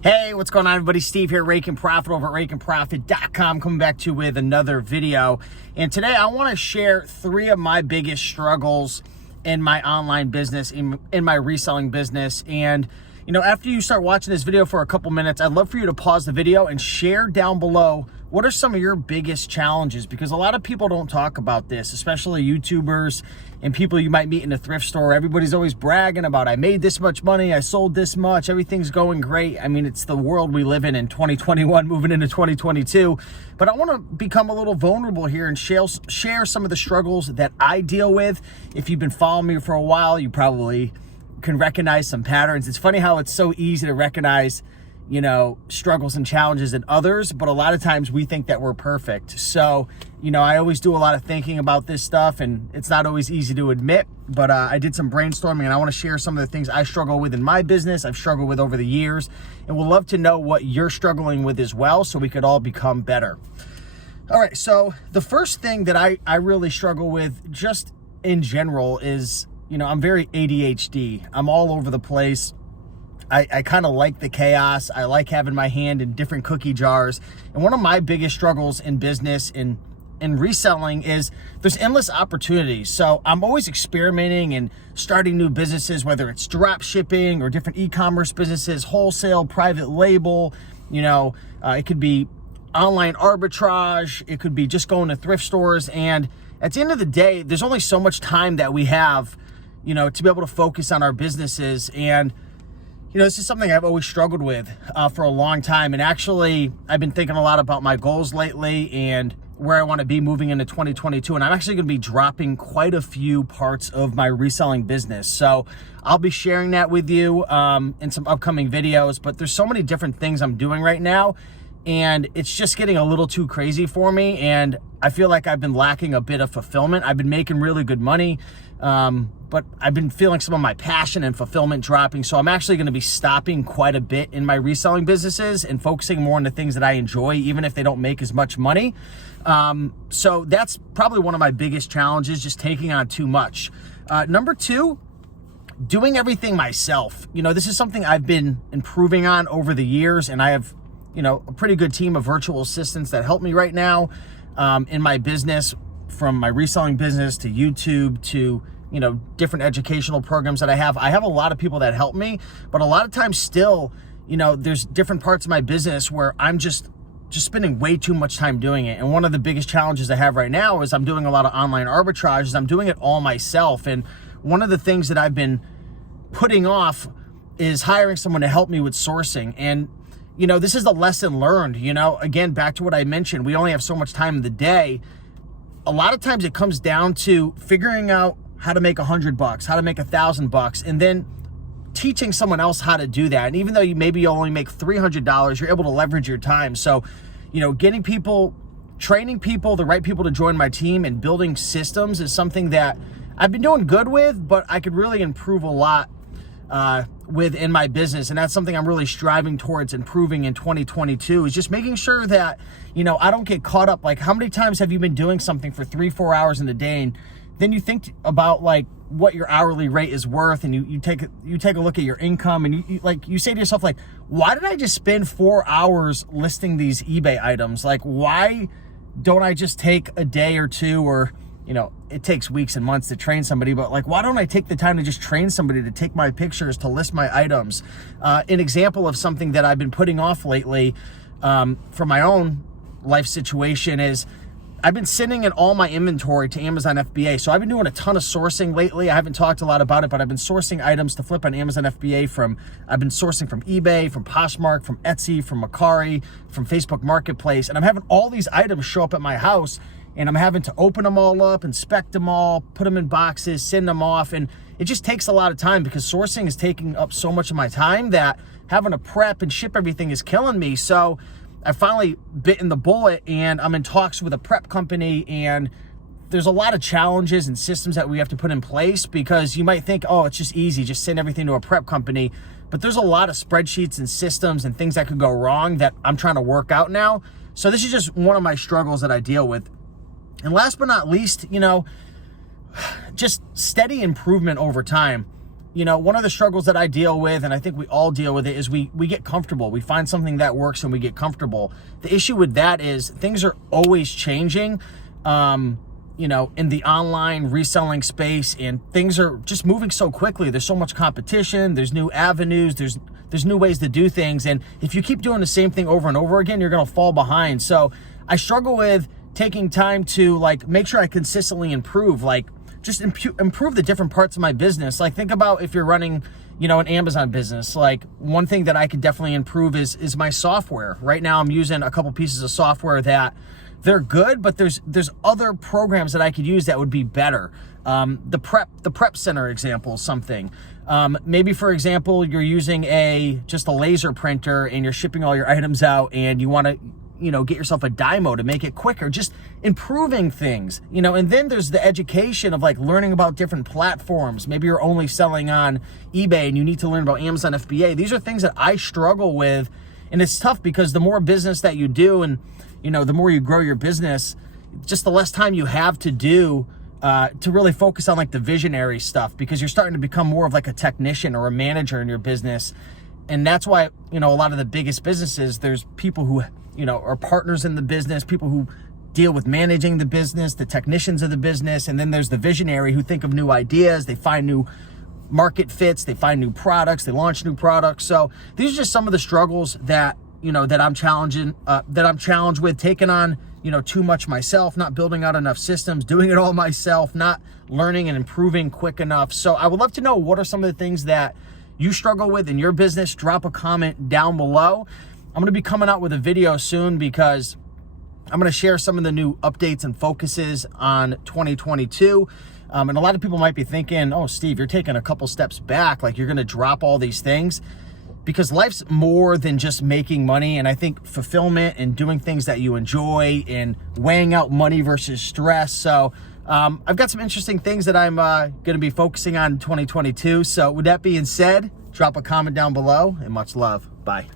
Hey, what's going on, everybody? Steve here, Rake and Profit over at rakeandprofit.com, coming back to you with another video. And today I want to share 3 of my biggest struggles in my online business, in my reselling business. And, you know, after you start watching this video for a couple minutes, I'd love for you to pause the video and share down below what are some of your biggest challenges, because a lot of people don't talk about this, especially YouTubers and people you might meet in a thrift store. Everybody's always bragging about, I made this much money, I sold this much, everything's going great. I mean, it's the world we live in 2021, moving into 2022. But I want to become a little vulnerable here and share some of the struggles that I deal with. If you've been following me for a while, you probably can recognize some patterns. It's funny how it's so easy to recognize, you know, struggles and challenges in others, but a lot of times we think that we're perfect. So, you know, I always do a lot of thinking about this stuff, and it's not always easy to admit, but I did some brainstorming, and I want to share some of the things I struggle with in my business, I've struggled with over the years, and we'll love to know what you're struggling with as well, so we could all become better. All right, so the first thing that I really struggle with just in general is, you know, I'm very ADHD. I'm all over the place. I kind of like the chaos. I like having my hand in different cookie jars. And one of my biggest struggles in business, in reselling, is there's endless opportunities. So I'm always experimenting and starting new businesses, whether it's drop shipping or different e-commerce businesses, wholesale, private label, you know, it could be online arbitrage. It could be just going to thrift stores. And at the end of the day, there's only so much time that we have, you know, to be able to focus on our businesses. And you know, this is something I've always struggled with for a long time. And actually, I've been thinking a lot about my goals lately and where I want to be moving into 2022. And I'm actually going to be dropping quite a few parts of my reselling business. So I'll be sharing that with you in some upcoming videos. But there's so many different things I'm doing right now, and it's just getting a little too crazy for me. And I feel like I've been lacking a bit of fulfillment. I've been making really good money, but I've been feeling some of my passion and fulfillment dropping. So I'm actually going to be stopping quite a bit in my reselling businesses and focusing more on the things that I enjoy, even if they don't make as much money. So that's probably one of my biggest challenges, just taking on too much. Number 2, doing everything myself. You know, this is something I've been improving on over the years, and I have, you know, a pretty good team of virtual assistants that help me right now in my business, from my reselling business to YouTube to, you know, different educational programs that I have. I have a lot of people that help me, but a lot of times still, you know, there's different parts of my business where I'm just spending way too much time doing it. And one of the biggest challenges I have right now is I'm doing a lot of online arbitrage. I'm doing it all myself. And one of the things that I've been putting off is hiring someone to help me with sourcing. And you know, this is the lesson learned. You know, again, back to what I mentioned, we only have so much time in the day. A lot of times it comes down to figuring out how to make $100, how to make $1,000, and then teaching someone else how to do that. And even though maybe you only make $300, you're able to leverage your time. So, you know, getting people, training people, the right people to join my team, and building systems is something that I've been doing good with, but I could really improve a lot within my business. And that's something I'm really striving towards improving in 2022, is just making sure that, you know, I don't get caught up. Like, how many times have you been doing something for 3-4 hours in the day, and then you think about like what your hourly rate is worth, and you take a look at your income, and you say to yourself, like, why did I just spend 4 hours listing these eBay items? Like, why don't I just take a day or two, or, you know, it takes weeks and months to train somebody, but like, why don't I take the time to just train somebody to take my pictures, to list my items? An example of something that I've been putting off lately for my own life situation is I've been sending in all my inventory to Amazon FBA. So I've been doing a ton of sourcing lately. I haven't talked a lot about it, but I've been sourcing items to flip on Amazon FBA I've been sourcing from eBay, from Poshmark, from Etsy, from Mercari, from Facebook Marketplace. And I'm having all these items show up at my house, and I'm having to open them all up, inspect them all, put them in boxes, send them off. And it just takes a lot of time, because sourcing is taking up so much of my time that having to prep and ship everything is killing me. So I finally bitten the bullet, and I'm in talks with a prep company, and there's a lot of challenges and systems that we have to put in place, because you might think, oh, it's just easy, just send everything to a prep company. But there's a lot of spreadsheets and systems and things that could go wrong that I'm trying to work out now. So this is just one of my struggles that I deal with. And last but not least, you know, just steady improvement over time. one of the struggles that I deal with, and I think we all deal with it, is we get comfortable. We find something that works and we get comfortable. The issue with that is things are always changing, in the online reselling space, and things are just moving so quickly. There's so much competition. There's new avenues. There's new ways to do things. And if you keep doing the same thing over and over again, you're going to fall behind. So I struggle with taking time to make sure I consistently improve, just improve the different parts of my business. Think about if you're running, an Amazon business. One thing that I could definitely improve is my software. Right now I'm using a couple pieces of software that they're good, but there's other programs that I could use that would be better. The prep center example is something. Maybe, for example, you're using just a laser printer and you're shipping all your items out, and you want to get yourself a Dymo to make it quicker, just improving things, and then there's the education of learning about different platforms. Maybe you're only selling on eBay and you need to learn about Amazon FBA. These are things that I struggle with, and it's tough because the more business that you do and, the more you grow your business, just the less time you have to do to really focus on the visionary stuff, because you're starting to become more of a technician or a manager in your business. And that's why, a lot of the biggest businesses, there's people who, are partners in the business, people who deal with managing the business, the technicians of the business, and then there's the visionary who think of new ideas, they find new market fits, they find new products, they launch new products. So these are just some of the struggles that, that I'm challenged with, taking on, too much myself, not building out enough systems, doing it all myself, not learning and improving quick enough. So I would love to know, what are some of the things that you struggle with in your business? Drop a comment down below. I'm going to be coming out with a video soon, because I'm going to share some of the new updates and focuses on 2022. And a lot of people might be thinking, oh, Steve, you're taking a couple steps back, you're going to drop all these things, because life's more than just making money. And I think fulfillment and doing things that you enjoy and weighing out money versus stress. So I've got some interesting things that I'm going to be focusing on in 2022. So with that being said, drop a comment down below, and much love. Bye.